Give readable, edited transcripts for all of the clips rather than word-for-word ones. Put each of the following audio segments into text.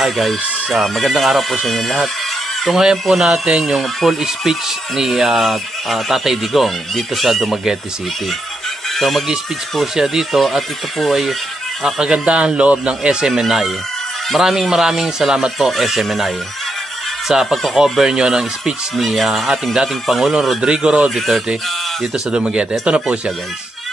Hi guys, magandang araw po sa inyo lahat. Tunghayan po natin yung full speech ni Tatay Digong dito sa Dumaguete City. So mag-speech po siya dito at ito po ay kagandahan loob ng SMNI. Maraming salamat po SMNI sa pagko-cover nyo ng speech ni ating dating Pangulong Rodrigo Roa Duterte dito sa Dumaguete. Ito na po siya guys.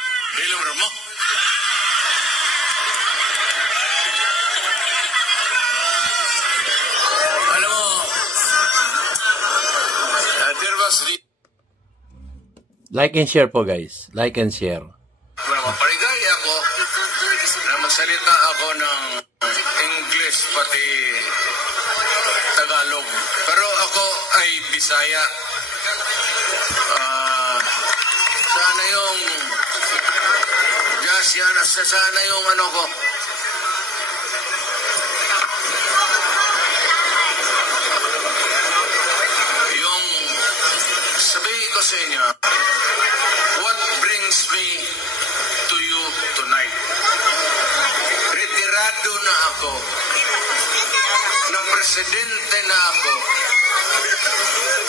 Like and share po guys. Like and share. Maparigay ako na magsalita ako ng English pati Tagalog. Pero ako ay Bisaya. Sana yung sana yung ano ko. Yung sabihin ko sa inyo, what brings me to you tonight? Retirado na ako. Na presidente na ako.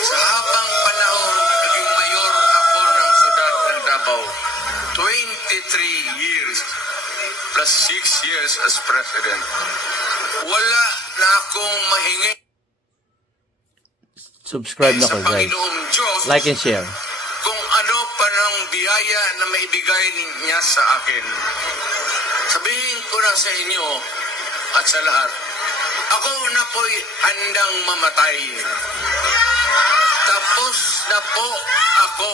Sa habang panahon, naging mayor ako ng siyudad ng Davao. 23 years plus 6 years as president. Wala na akong mahingi. Subscribe na ko guys. Like and share. Kung ano pa ng biyaya na maibigay niya sa akin. Sabihin ko na sa inyo at sa lahat, ako na po'y handang mamatay. Tapos na po ako.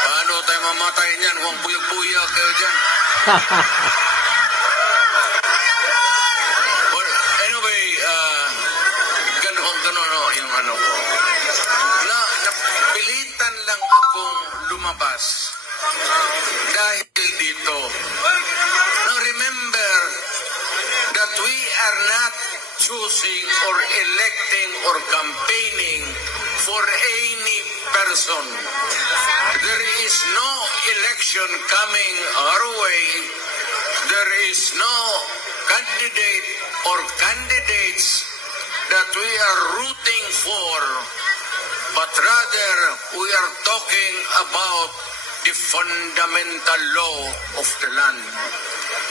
Paano tayo mamatay niyan? Huwag buyag-buyag kayo dyan. Yung ano ko. Napilitan lang akong lumabas dahil dito. Now remember that we are not choosing or electing or campaigning for any person. There is no election coming our way. There is no candidate or candidates that we are rooting for, but rather we are talking about the fundamental law of the land.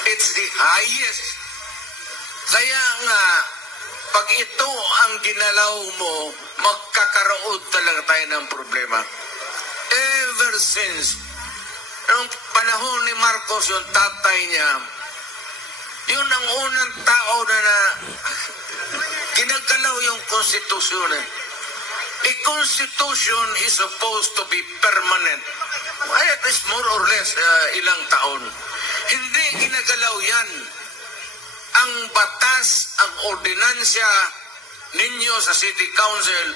It's the highest. Kaya nga, pag ito ang ginalaw mo, magkakaroon talaga tayo ng problema. Ever since, noong panahon ni Marcos, yung tatay niya, yun ang unang tao na ginagalaw yung konstitusyon. A constitution is supposed to be permanent. At least more or less ilang taon. Hindi ginagalaw yan. Ang batas, ang ordinansya ninyo sa City Council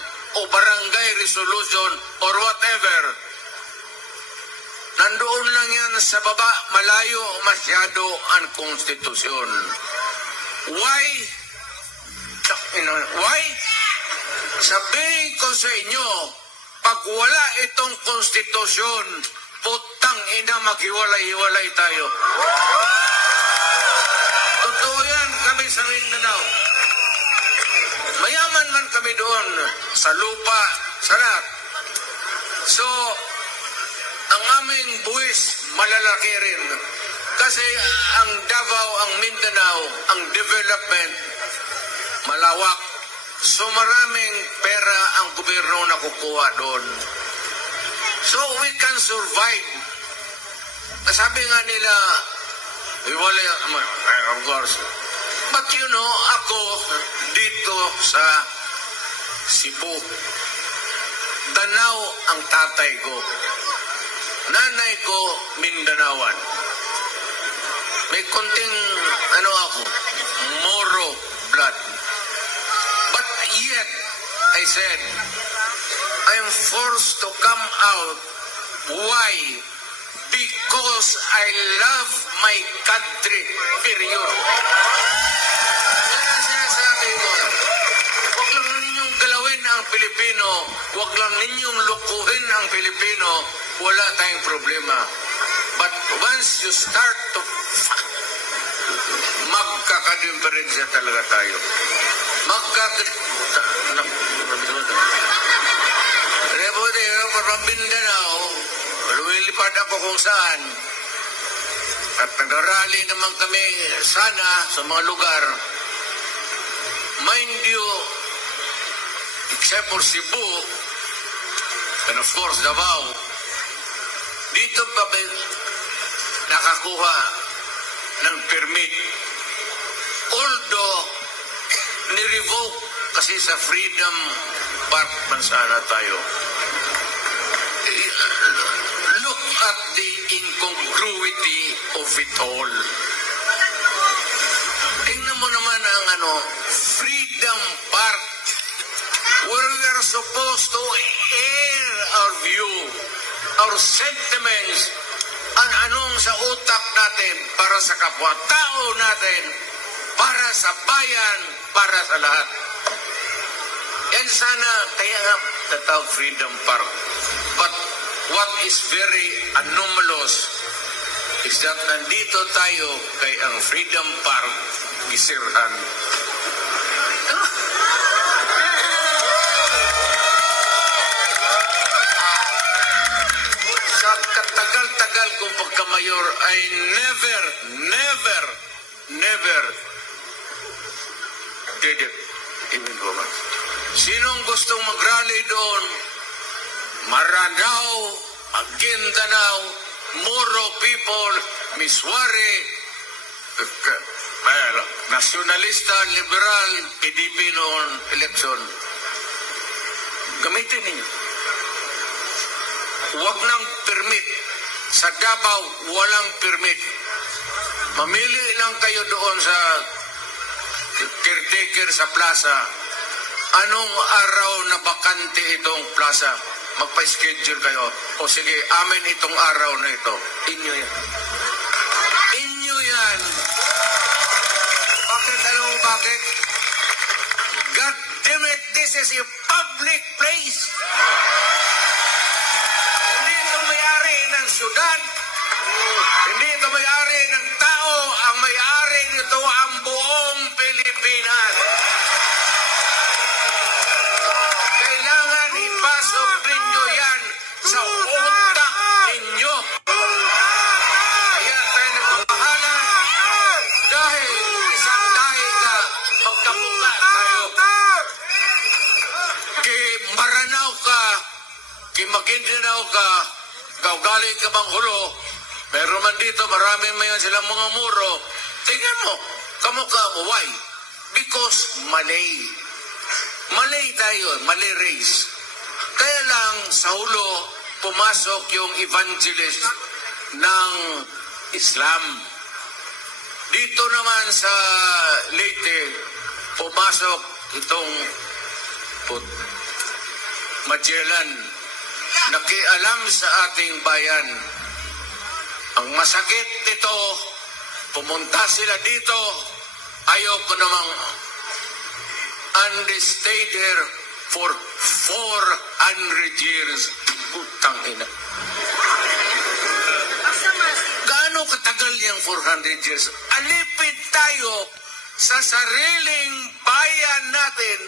o barangay resolution or whatever, nandoon lang yan sa baba, malayo masyado ang konstitusyon. Why? Why? Sabihin ko sa inyo, pag wala itong konstitusyon, putang ina, maghiwalay-hiwalay tayo. Totoo yan, kami sa Mindanao. Mayaman man kami doon, sa lupa, sa lahat. So, ang aming buwis, malalaki rin. Kasi ang Davao, ang Mindanao, ang development, malawak. So maraming pera ang gobyerno na kukuha doon. So we can survive. Sabi nga nila, hiwalay, of course. But you know, ako dito sa Cebu, Danao ang tatay ko. Nanay ko, Mindanaoan. May konting, ako, Moro blood. But yet, I said, I am forced to come out. Why? Because I love my country, period. Kaya sinasabi ko, huwag lang ninyong galawin ang Pilipino, huwag lang ninyong lukuhin ang Pilipino, wala tayong problema. But once you start to magkakadiferensya talaga tayo. Mindanao, lumilipad ako kung saan. At nag-rally naman kami sana sa mga lugar. Mind you, except for Cebu, and of course Davao, dito pa ba nakakuha ng permit? Although, ni-revoke kasi sa Freedom Park man sana tayo. Look at the incongruity of it all. Tingnan mo naman ang Freedom Park, where we are supposed to air our view, our sentiments, anong sa utak natin para sa kapwa-tao natin, para sa bayan, para sa lahat. Yan sana, kaya nga tatawag Freedom Park. But what is very anomalous is that nandito tayo kay ang Freedom Park gisirhan. Sa katagal-tagal kong pagkamayor ay never did it even go back. Sinong gustong mag-rally doon? Maranao, Maguindanao, Moro people, Miswari, nasyonalista, liberal, PDP noon, election. Gamitin ninyo. Huwag nang permit. Sa Davao, walang permit. Mamili lang kayo doon sa caretaker sa plaza. Anong araw na bakante itong plaza? Magpa-schedule kayo. O sige, amin itong araw na ito. Inyo yan. Inyo yan. Bakit? Alam mo bakit? God damn it, this is a public place. Hindi ito may-ari ng syudad. Hindi ito may-ari ng tao. Ang may-ari nito ang buong Pilipinas. Kailangan ipasok ninyo yan sa utak ninyo. Kaya tayo nagmamahalan dahil isang dahiga magkamukha tayo. Kay Maranao ka, kay Maguindanao ka, galing ka bang hulo, meron man dito, marami mayan silang mga muro. Tingnan mo, kamukha mo. Why? Because Malay. Malay tayo, Malay race. Kaya lang sa hulo, pumasok yung evangelist ng Islam. Dito naman sa Leyte, pumasok itong Magellan. Nakialam sa ating bayan. Ang masakit nito, pumunta sila dito, ayaw ko namang and they stayed here for 400 years. Putang ina. Gaano katagal yung 400 years? Alipid tayo sa sariling bayan natin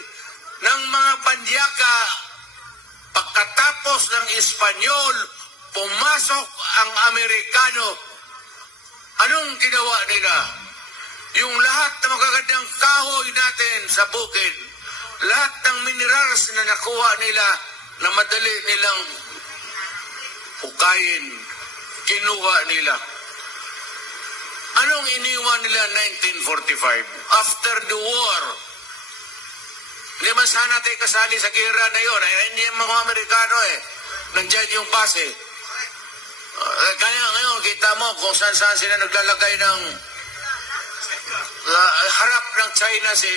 ng mga Banyaga. Pagkatapos ng Espanyol, pumasok ang Amerikano. Anong ginawa nila? Yung lahat ng magagandang kahoy natin sa bukid, lahat ng minerals na nakuha nila na madali nilang hukayin, kinuha nila. Anong iniwan nila 1945? After the war, hindi man sana tayo kasali sa gera na yun. Hindi yung mga Amerikano nandiyan yung base. Kaya ngayon, kita mo kung saan-saan sila naglalagay ng harap ng China si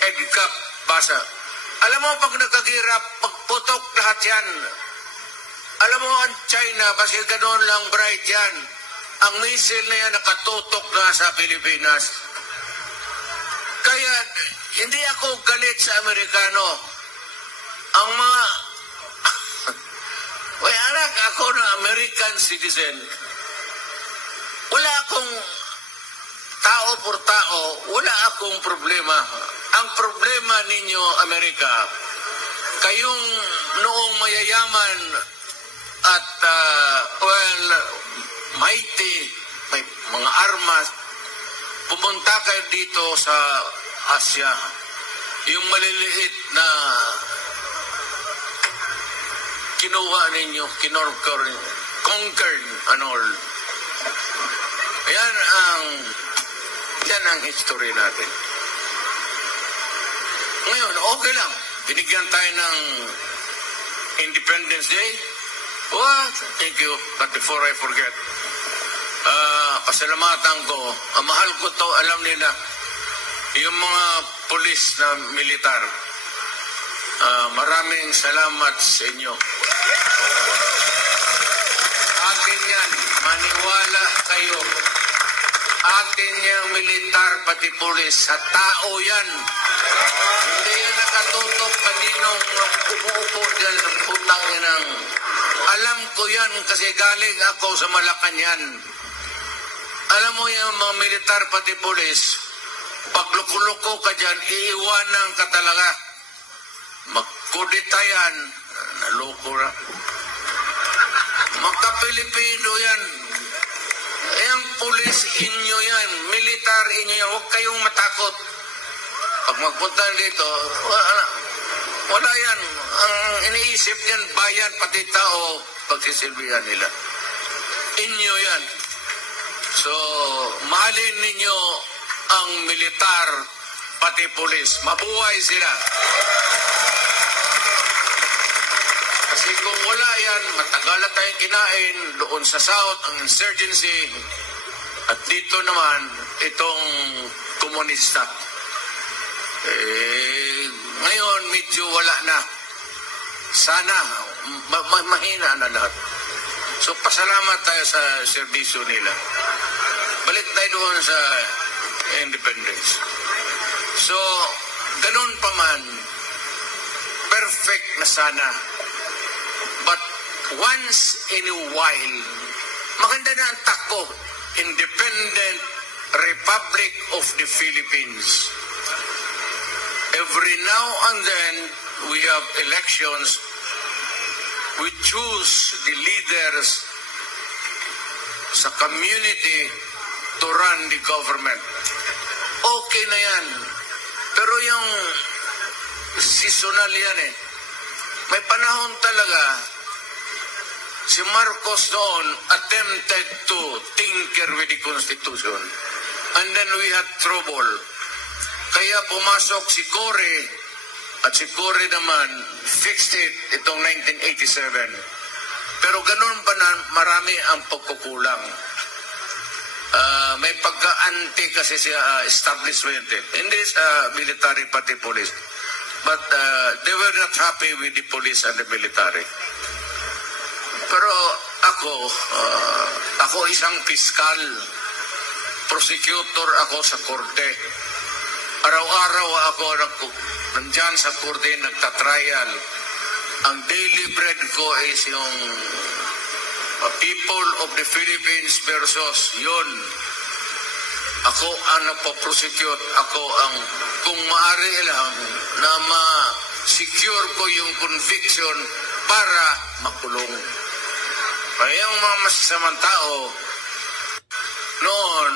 Edgar Basa. Alam mo, pag nagkagira, pagputok lahat yan. Alam mo, ang China, kasi ganoon lang bright yan. Ang missile na yan nakatutok na sa Pilipinas. Kaya, hindi ako galit sa Amerikano. Ang mga... Uy, anak, ako na American citizen. tao por tao, wala akong problema. Ang problema ninyo, Amerika, kayong noong mayayaman at, mighty, may mga armas, pumunta kayo dito sa Asia. Yung maliliit na kinuha ninyo, conquered and all. Yan ang history natin. Ngayon, okay lang. Binigyan tayo ng Independence Day. Thank you. But before I forget, pasalamatan ko, mahal ko to, alam nila, yung mga pulis na militar, maraming salamat sa inyo. Akin yan, maniwala kayo. Akin yung militar, pati pulis, sa tao yan. Hindi yan nakatutok kaninong umuupo dyan sa putang yan. Alam ko yan kasi galing ako sa Malacanang. Alam mo yung mga militar, pati pulis, pag luko-luko ka dyan, iiwanan ka talaga. Magkudita yan, naloko na. Magka-Pilipino yan. Yung pulis inyo yan, militar inyo yan, huwag kayong matakot. Pag magpunta dito, wala yan. Ang iniisip yan, bayan, pati tao, pagsisilbihan nila. Inyo yan. So, mahalin ninyo ang militar, pati pulis. Mabuhay sila. Kasi kung wala yan, matagal na tayong kinain doon sa South, ang insurgency, at dito naman, itong komunista. Ngayon, medyo wala na. Sana, mahina na lahat. So, pasalamat tayo sa serbisyo nila. Balik tayo doon sa independence. So, ganun pa man, perfect na sana. But once in a while, maganda na ang tako, Independent Republic of the Philippines. Every now and then, we have elections. We choose the leaders sa community to run the government. Okay na yan. Pero yung seasonal yan eh. May panahon talaga, si Marcos noon attempted to tinker with the Constitution. And then we had trouble. Kaya pumasok si Cory, at si Cory naman fixed it itong 1987. Pero ganun pa na marami ang pagkukulang. May pagka-anti kasi sa establishment. Hindi sa military pati police. But they were not happy with the police and the military. Pero ako isang piskal, prosecutor ako sa korte. Araw-araw ako nandyan sa korte nagtatrial. Ang daily bread ko is yung people of the Philippines versus yun. Ako ang nagpo-prosecute. Ako ang, kung maaari lang, na ma-secure ko yung conviction para makulong. Kaya yung mga masasamang tao, noon,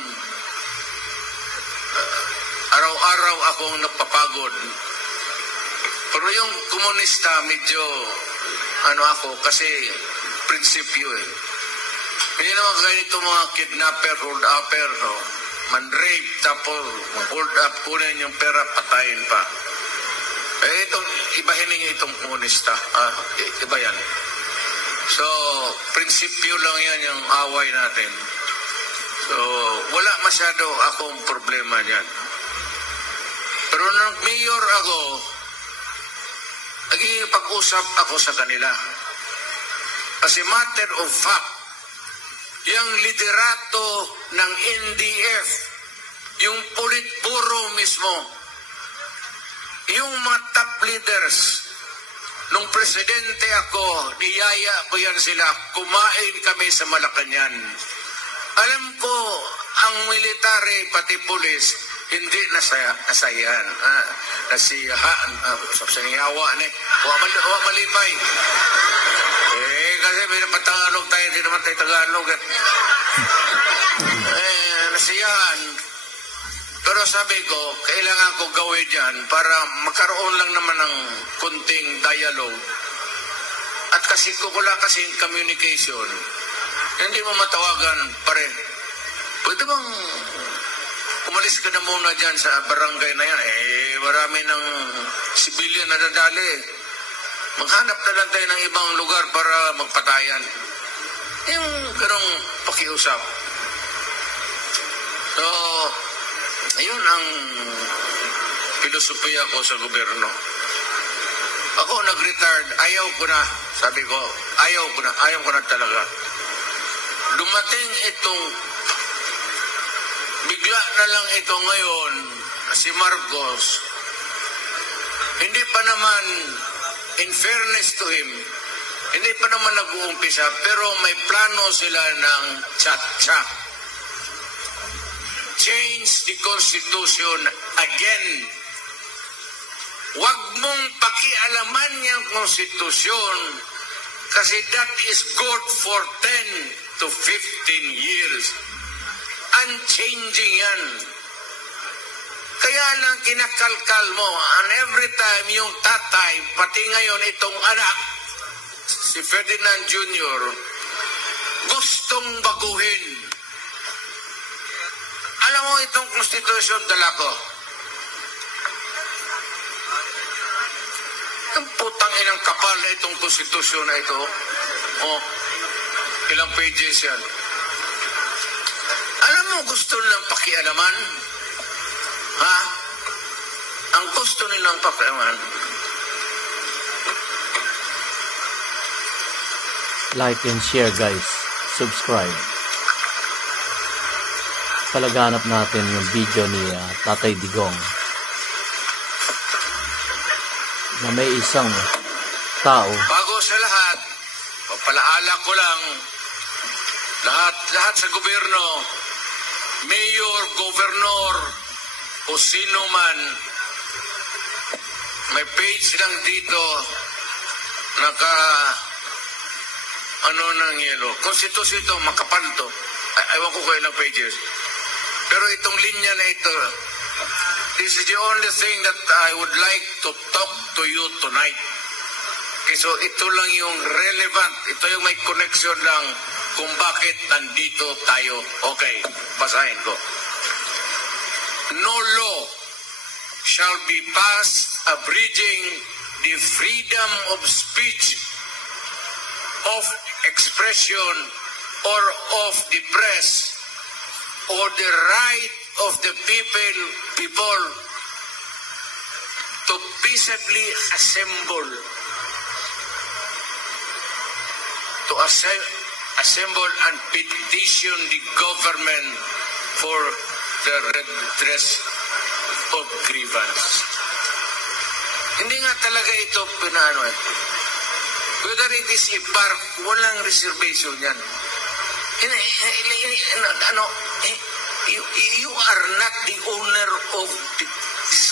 araw-araw akong napapagod. Pero yung komunista, medyo, ako, kasi prinsipyo eh. Hindi naman ganito mga kidnapper, hold-upper, no? Man-rape, tapos hold up, kunin yung pera, patayin pa. Ibahin ninyo itong komunista. Iba yan. So, prinsipyo lang yan yung away natin. So, wala masyado akong problema niyan. Pero nung mayor ako, naging-pag-usap ako sa kanila. As a matter of fact, yung liderato ng NDF, yung politburo mismo, yung mga top leaders, nung presidente ako, niyaya ko yan sila, kumain kami sa Malacanang. Alam ko, ang military pati pulis hindi nasayan. Nasiyahan. Sasayawa ni. Wa malipay. Kasi may napatagalog tayo, hindi naman tayo Tagalog. Nasiyahan. Pero sabi ko, kailangan ko gawin yan para magkaroon lang naman ng kunting dialogue. At kasi wala kasing communication, hindi mo matawagan pare. Pwede bang umalis ka na muna dyan sa barangay na yan? Marami ng civilian na dadali. Maghanap na lang tayo ng ibang lugar para magpatayan. Yung ganong pakiusap. So, ayun ang filosofiya ko sa gobyerno. Ako nag-retired, ayaw ko na. Sabi ko, ayaw ko na talaga. Dumating itong, bigla na lang ito ngayon, si Marcos, hindi pa naman, in fairness to him, hindi pa naman nag-uumpisa, pero may plano sila ng chat-chat. Change the Constitution again. Huwag mong pakialaman yung konstitusyon kasi that is good for 10 to 15 years. Unchanging yan. Kaya lang kinakalkal mo, and every time yung tatay, pati ngayon itong anak, si Ferdinand Jr., gustong baguhin. Alam mo itong konstitusyon dala ko. Ang putang inang kapal na itong konstitusyon na ito. Ilang pages yan. Alam mo, gusto nilang pakialaman? Ha? Ang gusto nilang pakialaman? Like and share guys. Subscribe. Palaganap natin yung video ni Tatay Digong na may isang tao. Bago sa lahat, papalaala ko lang, lahat sa gobyerno, mayor, governor, o sino man, may page lang dito, ng yelo. Konstitusyon ito, makapal to. Ewan ko kayo ng pages. Pero itong linya na ito, this is the only thing that I would like to talk to you tonight. Okay, so ito lang yung relevant, ito yung may connection lang kung bakit nandito tayo. Okay, basahin ko. No law shall be passed abridging the freedom of speech, of expression, or of the press, or the right of the people to peaceably assemble, assemble and petition the government for the redress of grievance. Hindi nga talaga ito pinaano eh. Whether it is a park, walang reservation yan. You are not the owner of this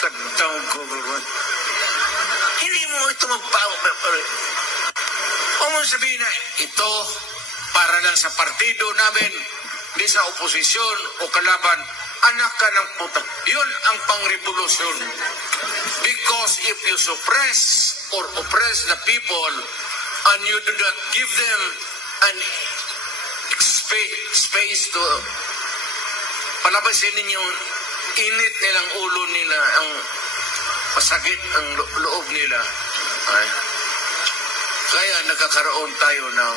kantang government. Hindi mo ito o mo sabihin na ito para lang sa partido namin, di sa oposisyon o kalaban, anak ka ng puta. Yun ang pang-revolusyon. Because if you suppress or oppress the people and you do not give them an space to palabasin ninyong init nilang ulo nila, ang masakit ang loob nila. Ay. Kaya nagkakaroon tayo ng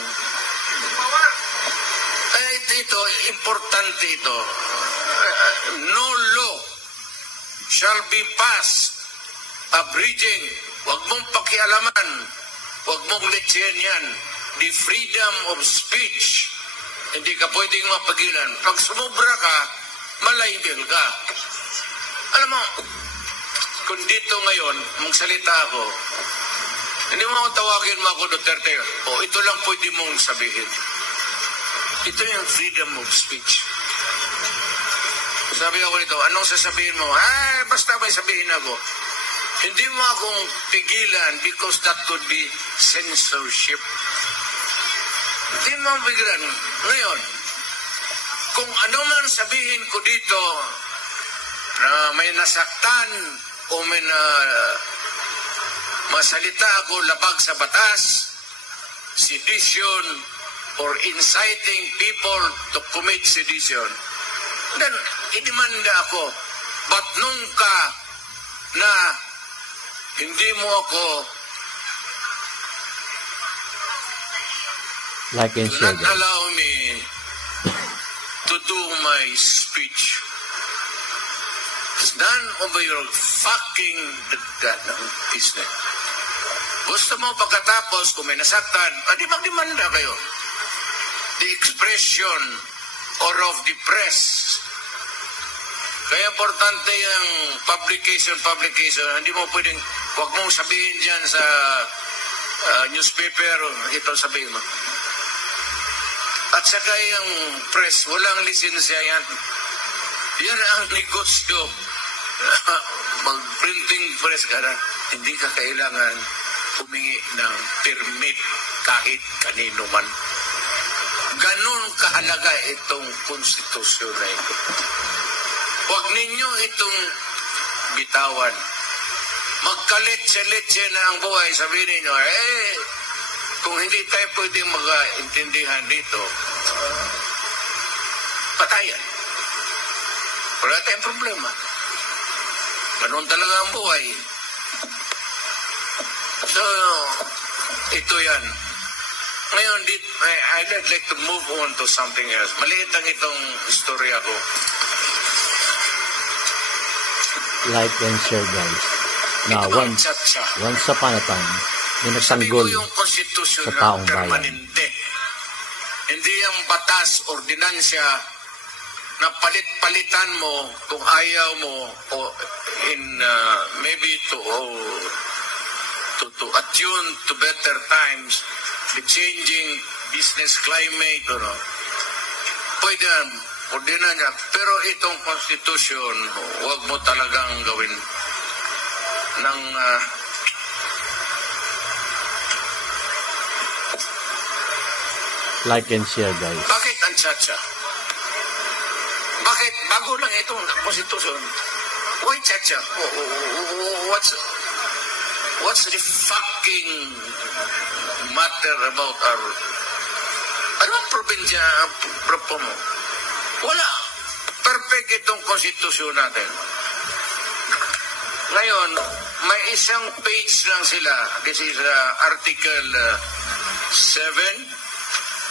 ito, importante ito. No law shall be passed abridging, wag mong pakialaman, wag mong lechen yan, the freedom of speech. Hindi ka pwedeng mapagilan. Pag sumubra ka, malaibil ka. Alam mo, kung dito ngayon, magsalita ako, hindi mo ako tawagin mo ako Duterte. O ito lang pwede mong sabihin. Ito yung freedom of speech. sabi ako nito, anong sasabihin mo? Basta may sabihin ako. Hindi mo akong pigilan because that could be censorship. Hindi mo akong pigilan. Ngayon, kung ano man sabihin ko dito na may nasaktan o may masalita ako labag sa batas, sedition, or inciting people to commit sedition, then idemanda ako. But nung ka na hindi mo ako Like and share, not guys. allow me to do my speech, it's none of your fucking goddamn business. Gusto mo pagkatapos kung may nasaktan, di magdemanda kayo. The expression or of the press. Kaya importante yung publication. Hindi mo pwedeng, huwag mong sabihin dyan sa newspaper, ito sabihin mo. At saka yung press, walang lisensya yan. Yan ang negosyo. Mag-printing press ka na, hindi ka kailangan humingi ng permit kahit kanino man. Ganon kahalaga itong konstitusyon na ito. Huwag ninyo itong bitawan. Magkaletse-letse na ang buhay. Sabihin ninyo, kung hindi tayo pwedeng mag-intindihan dito, patayan. Wala tayong problema. Ganon talaga ang buhay. So, ito yan. Ngayon, I'd like to move on to something else. Maliit ang itong istorya ko. Like and share, guys. Now, once upon a time, may nagtanggol yung konstitusyon sa taong bayan. permanente. Hindi yung batas, ordinansya na palit-palitan mo kung ayaw mo o in maybe to attune to better times, the changing business climate, pwede yan, ordinansya. Pero itong constitution, huwag mo talagang gawin ng like and share, guys. bakit ang chacha? Bakit bago lang itong constitution? Why chacha? What's the fucking matter about our anong probinsya mo? Wala. Perfect itong konstitusyon natin. Ngayon, may isang page lang sila. This is Article 7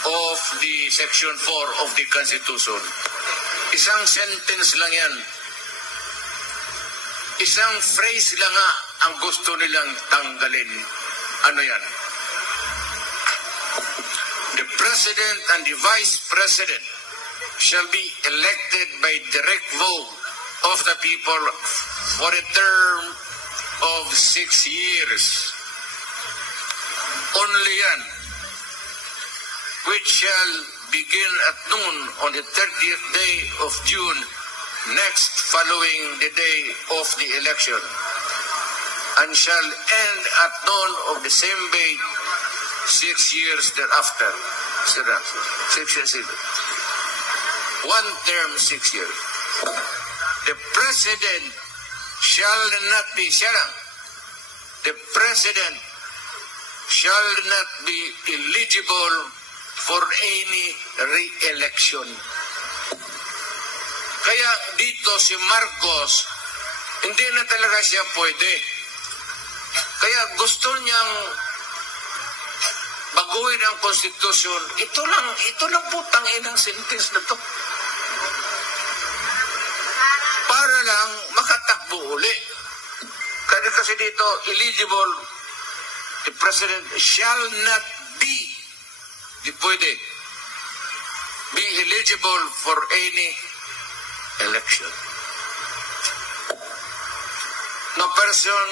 of the Section 4 of the Constitution. Isang sentence lang yan. Isang phrase lang nga ang gusto nilang tanggalin. Ano yan? The President and the Vice President shall be elected by direct vote of the people for a term of 6 years. Only yan, which shall begin at noon on the 30th day of June next following the day of the election, and shall end at noon of the same day 6 years thereafter. 6 years. One term, 6 years. The President shall not be, the President shall not be eligible for any re-election. Kaya dito si Marcos, hindi na talaga siya pwede. Kaya gusto niyang baguhin ang konstitusyon. Ito lang putang inang sentence na to. Para lang makatakbo uli. Kasi dito, eligible, the President shall not be, di pwede, be eligible for any election. No person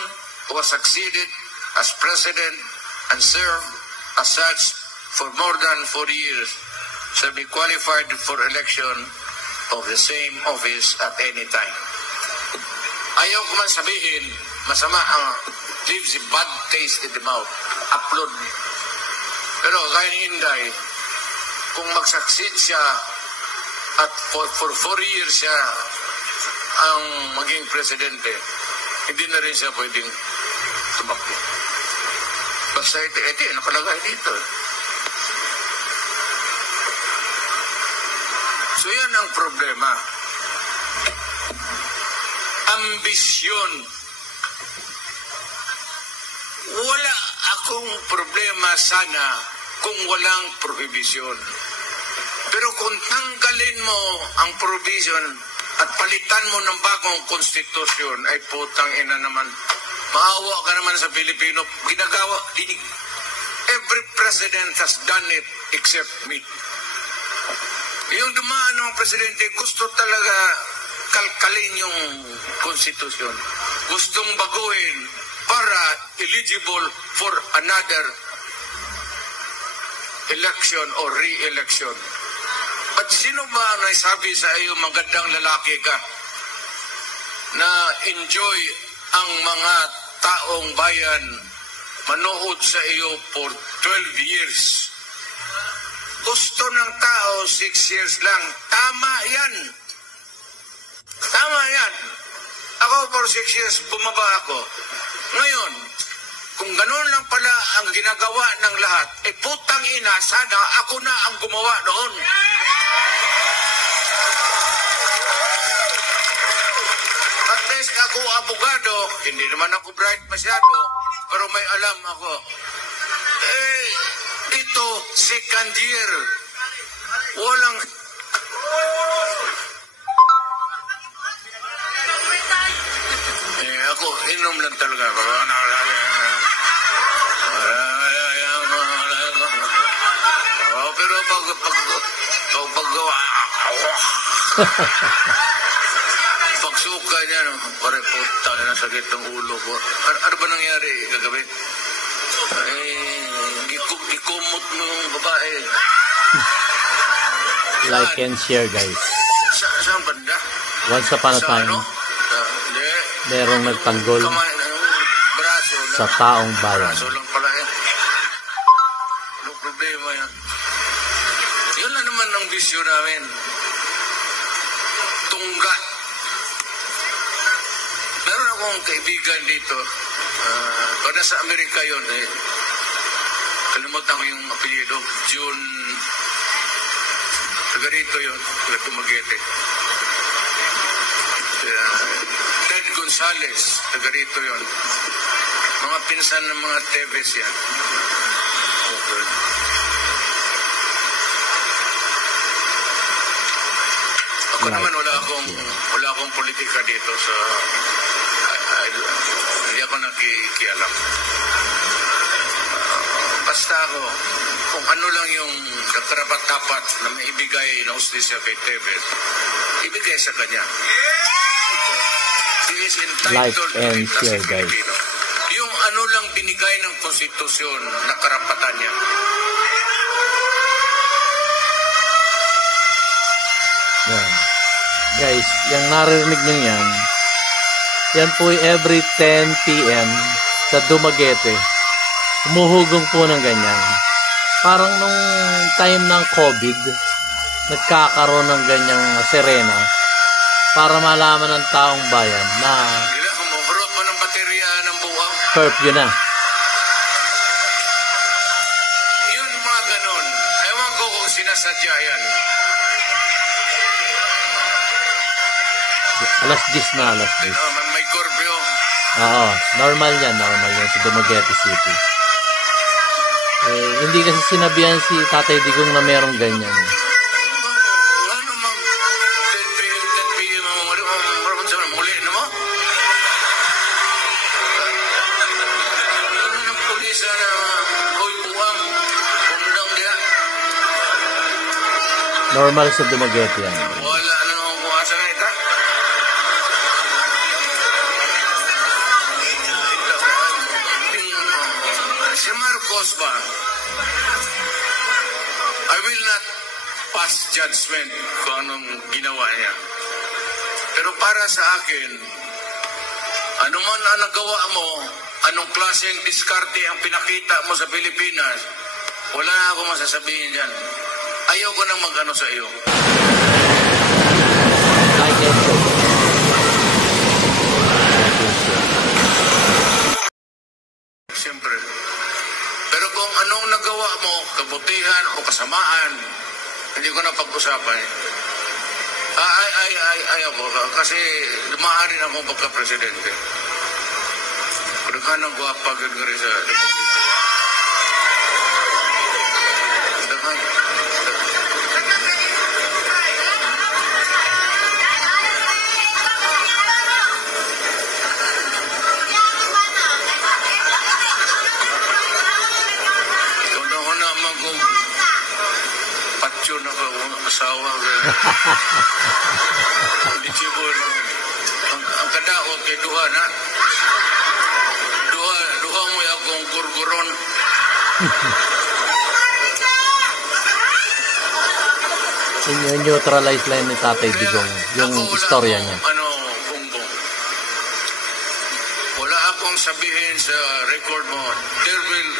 who has succeeded as President and served as such for more than 4 years shall be qualified for election of the same office at any time. Ayaw ko man sabihin, masama ang leaves a bad taste in the mouth. Upload. Pero kaya ni Inday, kung mag-succeed siya at for 4 years siya ang maging presidente, hindi na rin siya pwedeng tumakbo. Basta ito nakalagay dito. So yan ang problema. Ambisyon. Wala akong problema sana kung walang prohibisyon. Pero kung tanggalin mo ang provision at palitan mo ng bagong konstitusyon, ay putang ina naman. Maawa ka naman sa Pilipino. Ginagawa, every president has done it except me. Yung dumaan ng presidente, gusto talaga kalkalin yung konstitusyon. Gustong baguhin para eligible for another election or re-election. At sino ba ang naisabi sa iyo, magandang lalaki ka, na enjoy ang mga taong bayan manood sa iyo for 12 years? Gusto ng tao, 6 years lang. Tama yan. Tama yan. Ako for 6 years, bumaba ako. Ngayon, kung ganun lang pala ang ginagawa ng lahat, putang ina, sana ako na ang gumawa noon. At least ako abogado, hindi naman ako bright masyado, pero may alam ako. Ito, second year. Walang... ako, inom lang talaga. Pero pagsuka niya, pare puta na sakit ng ulo ko. Ano ba nangyari kagabi? Gikumot mo yung babae. Like and share, guys. Saan banda? Once upon a time, merong nagtanggol sa taong bayan. Braso lang pala yan. Anong problema yan? Yun na naman ang bisyo namin. Tungga. Meron akong kaibigan dito. Pag nasa Amerika yun, kalimutan ko yung apelyido. June, taga rito yun, taga Dumaguete. Ted Gonzales, taga rito yun. Mga pinsan ng mga Teves yan. Okay. Ako naman wala akong politika dito sa hindi ako nakikialam. Basta ako, kung ano lang yung karapat-dapat na maibigay ng hustisya kay Teves, ibigay sa kanya. He is Like entitled and to it as a share, guys. Filipino. Yung ano lang binigay ng konstitusyon na karapatan niya. Yan. Guys, yung naririnig nyo yan po ay every 10 p.m. sa Dumaguete. Humuhugong po ng ganyan. Parang nung time ng COVID, nagkakaroon ng ganyang sirena para malaman ng taong bayan na Kumukurot mo ng baterya ng buwang. curfew na. Yun mga ganun. Ewan ko kung sinasadya yan. Alas 10 na, alas 10. May curfew. Oo, normal yan sa Dumaguete City. Hindi kasi sinabihan si Tatay Digong na merong ganyan. Ano mang 10 p.m. muli na mo? Ano ng pulisa na hoy buwang kumdang diya? Normal sa Dumaguete yan. Wala na nung buwasa na ita. Si Marcos ba? I will not pass judgment kung anong ginawa niya. Pero para sa akin, ano man ang nagawa mo, anong klaseng diskarte ang pinakita mo sa Pilipinas, wala na ako masasabihin dyan. Ayaw ko nang mag-ano sa iyo. Siyempre. Pero kung anong nagawa mo, kabutihan o kasamaan, hindi ko na pag-usapan. Ayaw ko. Kasi maaari na akong pagka-presidente. Kadaghan ang guwapa gano'n sa patyo na ka, asawa ka. Eligible. Ang kadaot kay duha na. Duha mo akong gurguron. Neutralize lang ni Tatay Digong yung istorya niya. Bumbong. Wala akong sabihin sa record mo, there will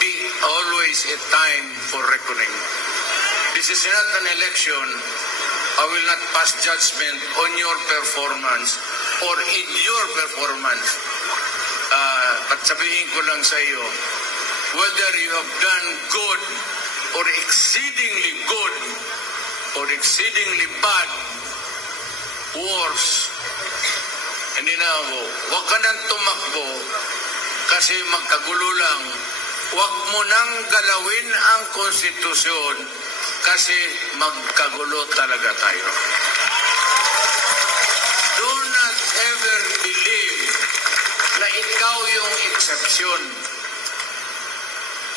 be always a time for reckoning. This is not an election. I will not pass judgment on your performance or in your performance. At sabihin ko lang sa iyo, whether you have done good or exceedingly good or exceedingly bad, worse, hindi na ako. Huwag ka nang tumakbo kasi magkagulo lang. Huwag mo nang galawin ang konstitusyon kasi magkagulo talaga tayo. Do not ever believe na ikaw yung exception.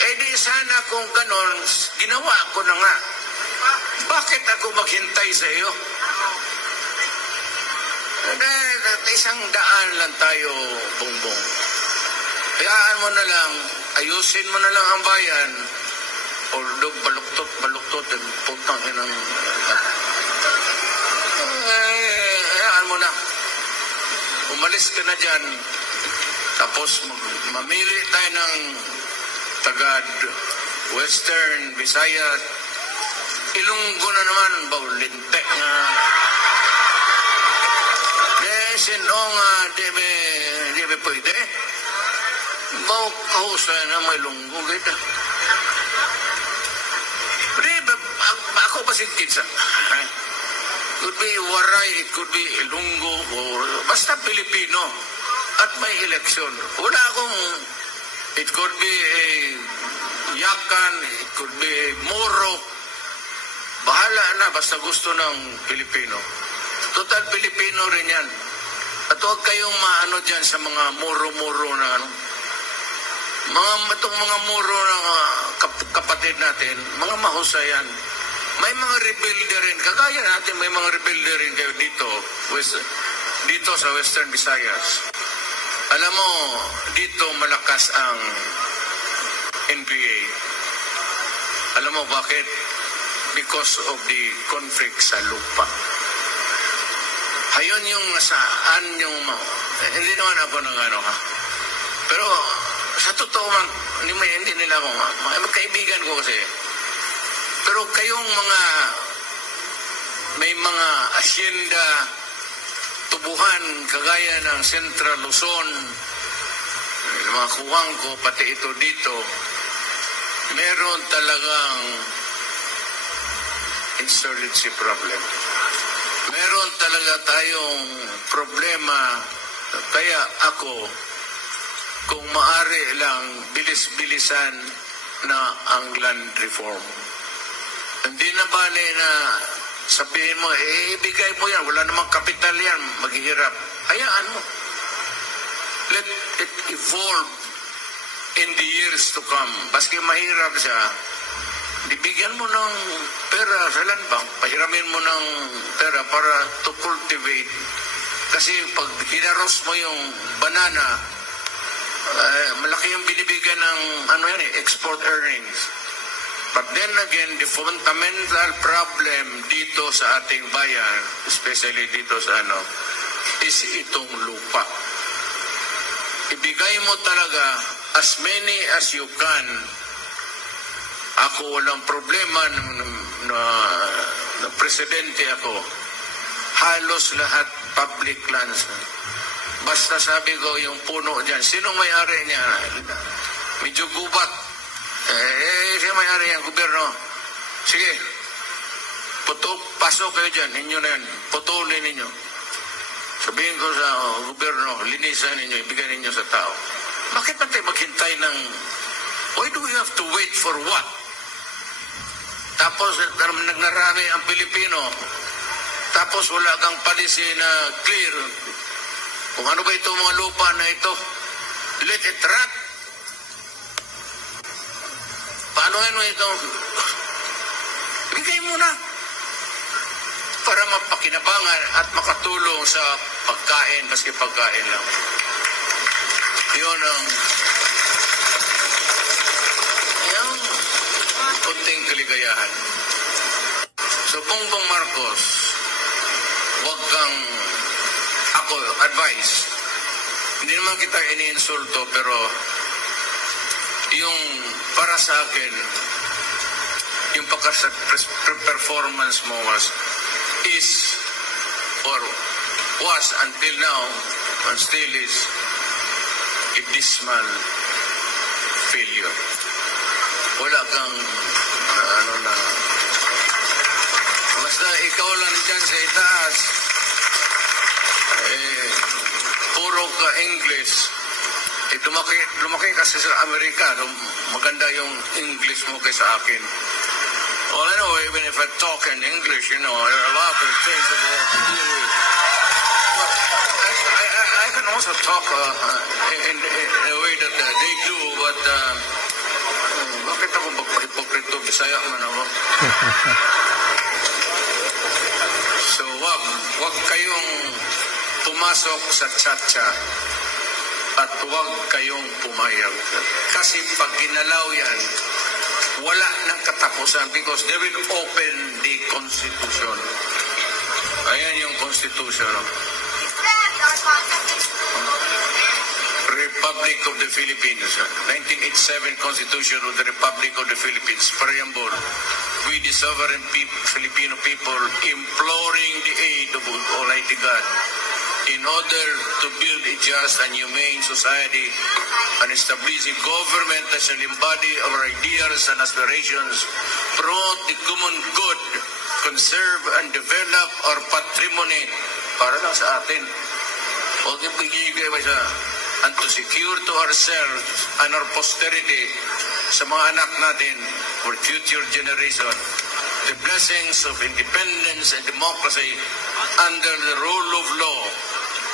Eh di sana kung ganon, ginawa ko na nga. Bakit ako maghintay sa iyo? Isang daan lang tayo, Bongbong. Hayaan mo na lang, ayusin mo na lang ang bayan, although baluktot, putang inang... hayaan mo na. Umalis ka na dyan, tapos mamili tayo ng Tagad, Western, Visayas, Ilonggo na naman, Baulintek nga. Sinong di ba pwede? Bau kahusan na may Ilonggo kita. Pero ako ba sigkit sa... Could be Waray, it could be Ilonggo, or basta Pilipino. At may eleksyon. Wala akong... It could be a Yakan, it could be Moro. Bahala na, basta gusto ng Pilipino. Total Pilipino rin yan. At huwag kayong maano dyan sa mga muro-muro na ano. Itong mga muro na kapatid natin, mga mahusayan. May mga rebelde rin. Kagaya natin, may mga rebelde rin kayo dito. Dito sa Western Visayas. Alam mo, dito malakas ang NPA. Alam mo bakit? Because of the conflict sa lupa. Ayun yung saan yung... hindi naman ako ng ano ha. Pero sa totoo man, hindi nila ako magkaibigan ko kasi. Pero kayong mga may mga asyenda, tubuhan, kagaya ng Central Luzon, mga kuwang ko, pati ito dito, meron talagang insurgency problem. Meron talaga tayong problema. Kaya ako, kung maaari lang, bilis-bilisan na ang land reform. Hindi na bale na sabihin mo, ibigay mo yan, wala namang kapital yan, maghihirap. Hayaan mo. Let it evolve in the years to come. Baski mahirap siya, bibigyan mo ng pera sa land bank, pahiramin mo ng pera para to cultivate. Kasi pag hinaros mo yung banana, malaki yung binibigyan ng export earnings. But then again, the fundamental problem dito sa ating bayan, especially dito sa is itong lupa. Ibigay mo talaga as many as you can. Ako walang problema na presidente ako. Halos lahat public lands. Basta sabi ko yung puno dyan, sinong may-ari niya? Medyo gubat. Siya may-ari yan, gobyerno. Sige, pasok kayo dyan, inyo na yan, putulin ninyo. Sabihin ko sa gobyerno, linisan ninyo, ibigay ninyo sa tao. Bakit ba tayo maghintay ng, why do we have to wait for what? Tapos nagnarami ang Pilipino, tapos wala kang policy na clear. Kung ano ba itong mga lupa na ito, let it rot. Paano mo ito? Bigay mo na para mapakinabangan at makatulong sa pagkain, maski pagkain lang. Yun ang kunting kaligayahan. So, Bongbong Marcos, wag kang, ako, advice, hindi naman kita iniinsulto, pero yung para sa akin, yung performance mo is or was until now and still is a dismal failure. Wala kang basta ikaw lang dyan sa itaas, puro ka English. Lumaki kasi sa Amerika, maganda yung English mo kaysa akin. Well, I know, even if I talk in English, there are a lot of things that I have to deal with. But I can also talk in a way that they do, but bakit ako magpahipokrito? Bisaya man ako. So, wag kayong pumasok sa tsa-tsa at wag kayong pumayag. Kasi pag ginalaw yan, wala nang katapusan because they will open the Constitution. Ayan yung Constitution. Republic of the Philippines. 1987 Constitution of the Republic of the Philippines. Preamble. We, the sovereign Filipino people, imploring the aid of Almighty God in order to build a just and humane society and establish a government that shall embody our ideals and aspirations, promote the common good, conserve and develop our patrimony para lang sa atin. Huwag yung pagigigay ba siya, and to secure to ourselves and our posterity sa mga anak natin for future generation the blessings of independence and democracy under the rule of law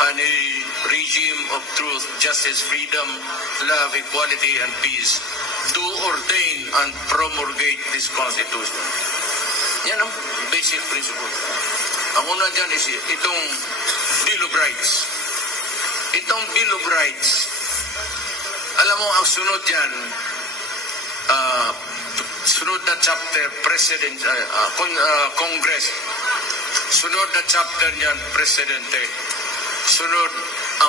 and a regime of truth, justice, freedom, love, equality, and peace. Do ordain and promulgate this Constitution. Yan ang basic principle. Ang una dyan is itong Bill of Rights. Itong Bill of Rights, alam mo, ang sunod dyan, sunod na chapter, President, Congress, sunod na chapter niyan, Presidente, sunod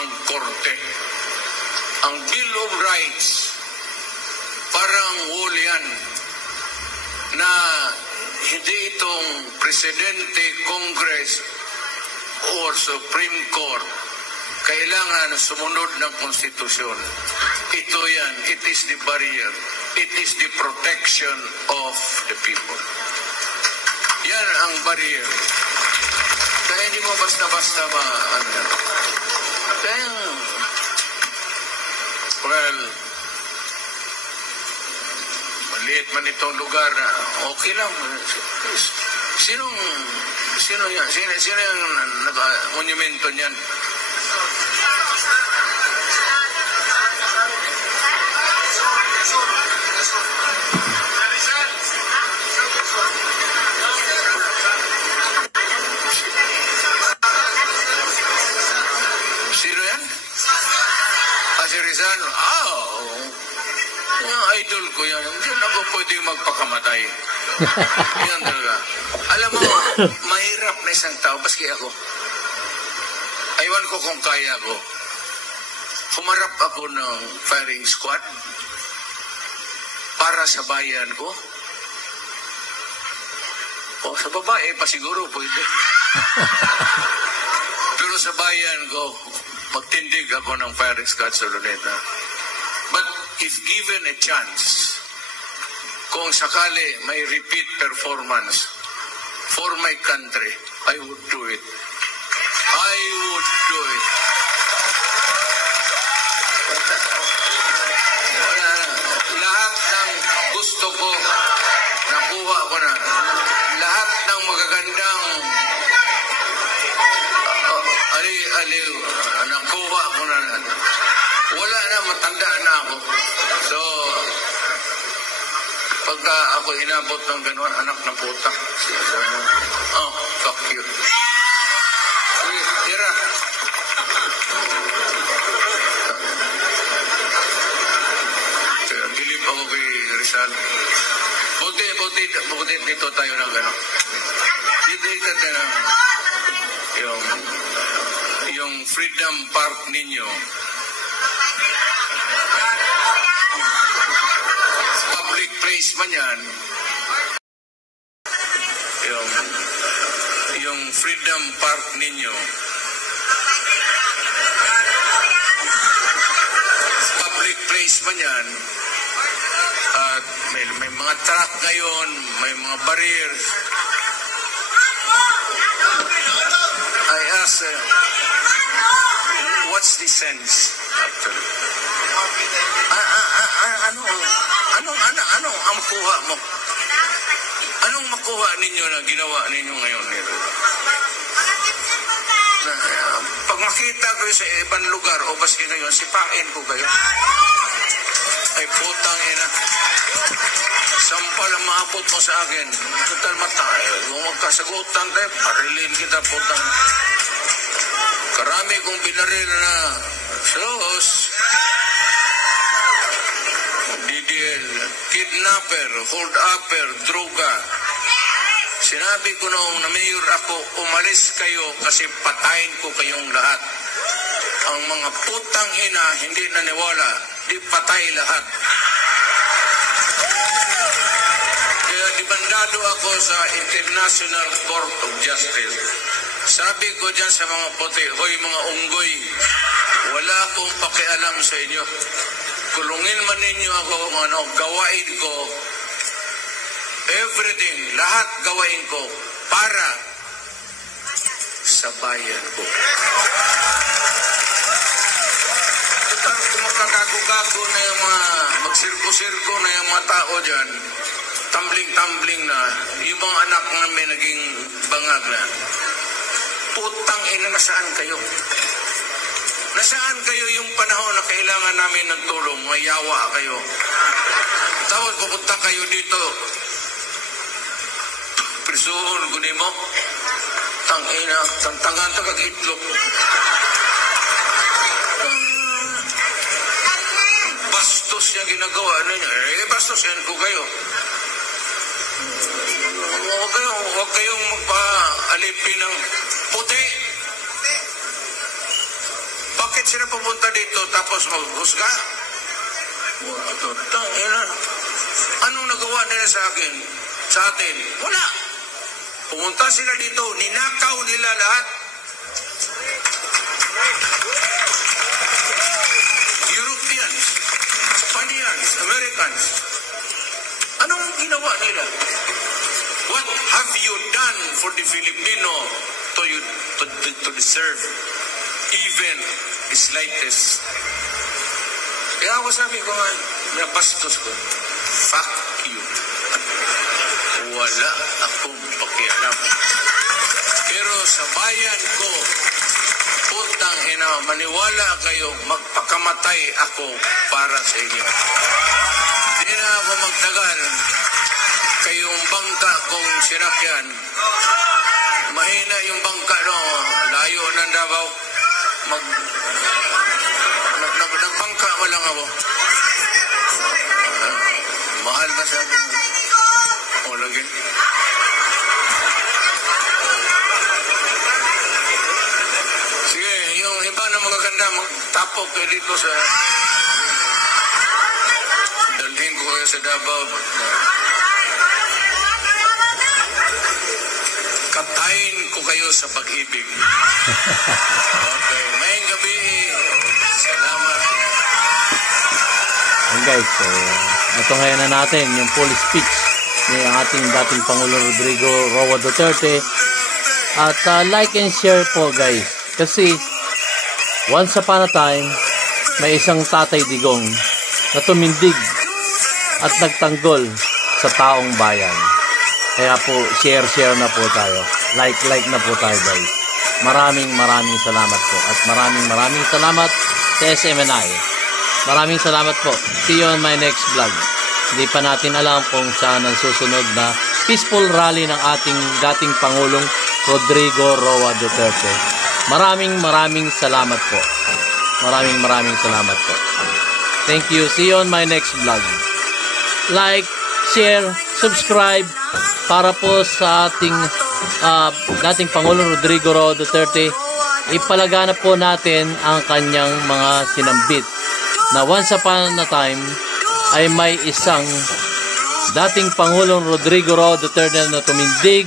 ang Korte. Ang Bill of Rights, parang wall yan, na hindi itong Presidente, Congress, or Supreme Court, kailangan sumunod ng konstitusyon. Ito yan, it is the barrier. It is the protection of the people. Yan ang barrier. Kaya hindi mo basta-basta kaya, well, maliit man itong lugar na okay lang. Sino yan? Sino yung monumento niyan? Yung idol ko yan, hindi na ako pwedeng magpakamatay. Yan talaga. Alam mo, mahirap na isang tao, baski ako. Aywan ko kung kaya ko. Humarap ako ng firing squad para sa bayan ko. O sa babae pa siguro pwede. Pero sa bayan ko, magtindig ako ng firing squad sa Luneta. But if given a chance, kung sakali may repeat performance for my country, I would do it. I would do it. Wala na. Lahat ng gusto ko, nakuha ko na. Lahat ng magagandang aliw, nakuha ko na. Wala na, matanda na ako. So, pagka ako inabot ng gano'n, anak na puta. Oh, fuck you. Sige, tira. Bilib ako kay Rizal. Buti dito tayo ng gano'n. Dito tayo ng yung Freedom Park ninyo. Public place man yan. Yung Freedom Park ninyo. Public place man yan. At may mga truck ngayon, may mga barriers. I ask, what's the sense actually? Anong ang makuha mo? Anong makuha ninyo na ginawa ninyo ngayon nito? Pag makita ko sa ibang lugar o baski ngayon, sipain ko kayo. Ay putang ina. Sampal ang maabot mo sa akin. Total matay. Kung magkasagutan tayo, parilin kita putang. Karami kong binaril na sos. DDL, kidnapper, hold-upper, droga. Sinabi ko noong na mayor ako, umalis kayo kasi patayin ko kayong lahat. Ang mga putang ina hindi naniwala, di patay lahat. Kaya dibandado ako sa International Court of Justice. Sabi ko dyan sa mga puti, hoy mga unggoy, wala akong pakialam sa inyo. Kulungin man ninyo ako kung gawain ko, everything, lahat gawain ko para sa bayan ko. Kung magkakago-gago na yung mga, magsirko-sirko na yung mga tao dyan, tumbling-tumbling na, yung mga anak na may naging bangag na, putang ina, nasaan kayo? Nasaan kayo yung panahon na kailangan namin ng tulong? Mayawa kayo. Tapos pupunta kayo dito. Prisuhon, kunin mo. Tangina, tantangan to kag-itlog. Bastos yung ginagawa ninyo. Bastos yan ko kayo. Huwag kayong magpa-alipin ng puti. Bakit sila pumunta dito tapos maghusga? Anong nagawa nila sa akin? Sa atin? Wala. Pumunta sila dito, ninakaw nila lahat. Europeans, Spaniards, Americans. Anong ginawa nila? What have you done for the Filipino to deserve even the slightest? Kaya ako sabi ko nga, nabastos ko, fuck you. Wala akong pakialam. Pero sa bayan ko, putang ina, maniwala kayo, magpakamatay ako para sa inyo. Hindi na ako magtagal. Kayong bangka kong sinakyan, mahina yung bangka, no? Layo ng Davao. Nagbangka mo lang ako. Mahal masyado. O, lagi. Sige, yung iba na magaganda, magtapok kayo dito sa... Dalhin ko kayo sa Davao. Katayin ko kayo sa pag-ibig. Okay, ngayong gabi, salamat. And guys, so, ito ngayon na natin yung full speech ni ating dating Pangulo Rodrigo Roa Duterte. At like and share po guys. Kasi once upon a time, may isang Tatay Digong na tumindig at nagtanggol sa taong bayan. Kaya po, share na po tayo. Like na po tayo guys. Maraming salamat po. At maraming salamat sa SMNI. Maraming salamat po. See you on my next vlog. Hindi pa natin alam kung saan ang susunod na peaceful rally ng ating dating Pangulong Rodrigo Roa Duterte. Maraming salamat po. Maraming salamat po. Thank you. See you on my next vlog. Like, share, subscribe para po sa ating dating Pangulong Rodrigo Roa Duterte. Ipalaganap po natin ang kanyang mga sinambit na once upon a time ay may isang dating Pangulong Rodrigo Roa Duterte na tumindig